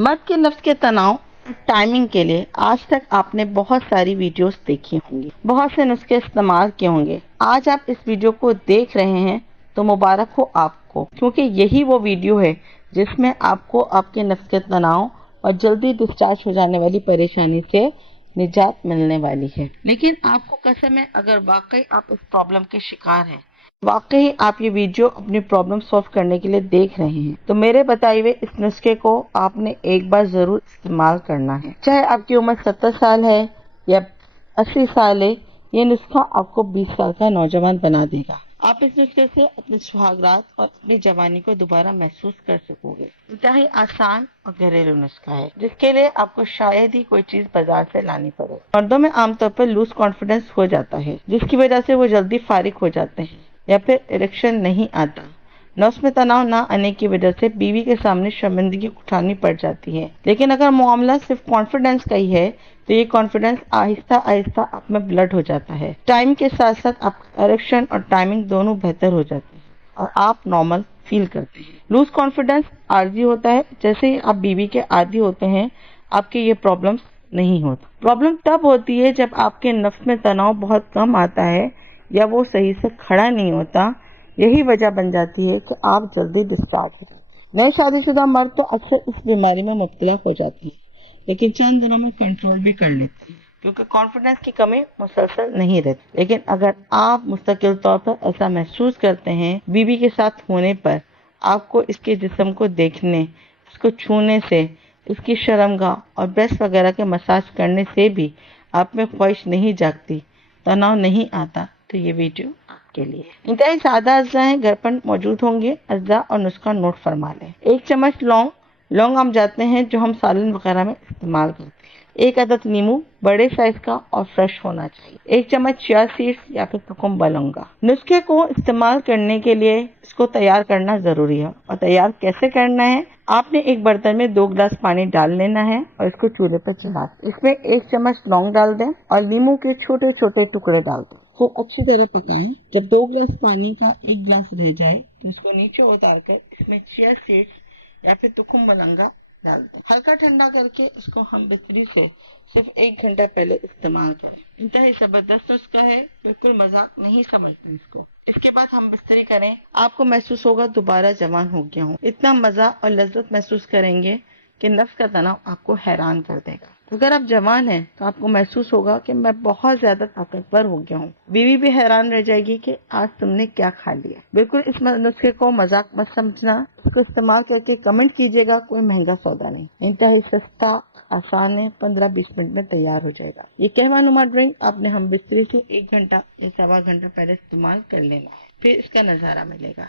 मर्द के नफ्स के तनाव टाइमिंग के लिए आज तक आपने बहुत सारी वीडियोस देखी होंगी, बहुत से नुस्खे इस्तेमाल किए होंगे। आज आप इस वीडियो को देख रहे हैं तो मुबारक हो आपको, क्योंकि यही वो वीडियो है जिसमें आपको आपके नफ्स के तनाव और जल्दी डिस्चार्ज हो जाने वाली परेशानी से निजात मिलने वाली है। लेकिन आपको कसम है, अगर वाकई आप इस प्रॉब्लम के शिकार हैं, वाकई आप ये वीडियो अपनी प्रॉब्लम सॉल्व करने के लिए देख रहे हैं, तो मेरे बताए हुए इस नुस्खे को आपने एक बार जरूर इस्तेमाल करना है। चाहे आपकी उम्र 70 साल है या 80 साल है, ये नुस्खा आपको 20 साल का नौजवान बना देगा। आप इस नुस्खे से अपने सुहागरात और अपनी जवानी को दोबारा महसूस कर सकोगे। इंतहाई आसान और घरेलू नुस्खा है, जिसके लिए आपको शायद ही कोई चीज बाजार से लानी पड़े। मर्दों में आमतौर पर लूज कॉन्फिडेंस हो जाता है, जिसकी वजह से वो जल्दी फारिग हो जाते हैं या फिर इरेक्शन नहीं आता। नफ्स में तनाव ना आने की वजह से बीवी के सामने शर्मिंदगी उठानी पड़ जाती है। लेकिन अगर मामला सिर्फ कॉन्फिडेंस का ही है, तो ये कॉन्फिडेंस आहिस्ता आहिस्ता आप में ब्लड हो जाता है। टाइम के साथ साथ आपका इरेक्शन और टाइमिंग दोनों बेहतर हो जाते हैं और आप नॉर्मल फील करते हैं। लूज कॉन्फिडेंस आर्जी होता है। जैसे ही आप बीवी के आदी होते हैं, आपके ये प्रॉब्लम्स नहीं होता। प्रॉब्लम तब होती है जब आपके नफ्स में तनाव बहुत कम आता है या वो सही से खड़ा नहीं होता। यही वजह बन जाती है कि आप जल्दी डिस्चार्ज हो जाते हैं। नए शादीशुदा मर्द तो अक्सर इस बीमारी में मुब्तला हो जाते हैं, लेकिन चंद दिनों में कंट्रोल भी कर लेते हैं, क्योंकि कॉन्फिडेंस की कमी मुसलसल नहीं रहती। लेकिन अगर आप मुस्तकिल तौर पर ऐसा महसूस करते हैं, बीवी के साथ होने पर आपको इसके जिस्म को देखने, इसको छूने से, इसकी शर्मगाह और ब्रेस्ट वगैरह के मसाज करने से भी आप में ख्वाहिश नहीं जागती, तनाव नहीं आता, तो ये वीडियो आपके लिए। इंतहाई सादा अज्जा है, घर पर मौजूद होंगे। अज्जा और नुस्खा नोट फरमा लें। 1 चम्मच लौंग हम जाते हैं जो हम सालन वगैरह में इस्तेमाल करते हैं। 1 अदद नींबू, बड़े साइज का और फ्रेश होना चाहिए। 1 चम्मच चिया सीड्स या फिर कुकुम्बर लौंगा। नुस्खे को इस्तेमाल करने के लिए इसको तैयार करना जरूरी है। और तैयार कैसे करना है? आपने एक बर्तन में 2 गिलास पानी डाल लेना है और इसको चूल्हे पर चढ़ा दें। इसमें 1 चम्मच लौंग डाल दें और नींबू के छोटे छोटे टुकड़े डाल दें। खूब अच्छी तरह पकाएं। जब 2 गिलास पानी का 1 गिलास रह जाए तो इसको नीचे उतारकर इसमें चिया सीड्स या फिर तुकुम मलंगा डाल दें। हल्का ठंडा करके इसको हम बिस्तरी से सिर्फ 1 घंटा पहले इस्तेमाल करें। इंतहाई जबरदस्त नुस्खा है, बिल्कुल मजाक नहीं समझते इसको। इसके बाद हम बिस्तरी करें, आपको महसूस होगा दोबारा जवान हो गया हूँ। इतना मजा और लज्जत महसूस करेंगे कि नफ्स का तनाव आपको हैरान कर देगा। अगर आप जवान हैं तो आपको महसूस होगा कि मैं बहुत ज्यादा ताकतवर हो गया हूँ। बीवी भी हैरान रह जाएगी कि आज तुमने क्या खा लिया। बिल्कुल इस नुस्खे को मजाक मत समझना। इसको इस्तेमाल करके कमेंट कीजिएगा। कोई महंगा सौदा नहीं, इंतहाई सस्ता, आसान है। 15-20 मिनट में तैयार हो जाएगा। ये कहवानुमा ड्रिंक आपने हम बिस्तरी से 1 घंटा या 1.25 घंटा पहले इस्तेमाल कर लेना है, फिर इसका नजारा मिलेगा।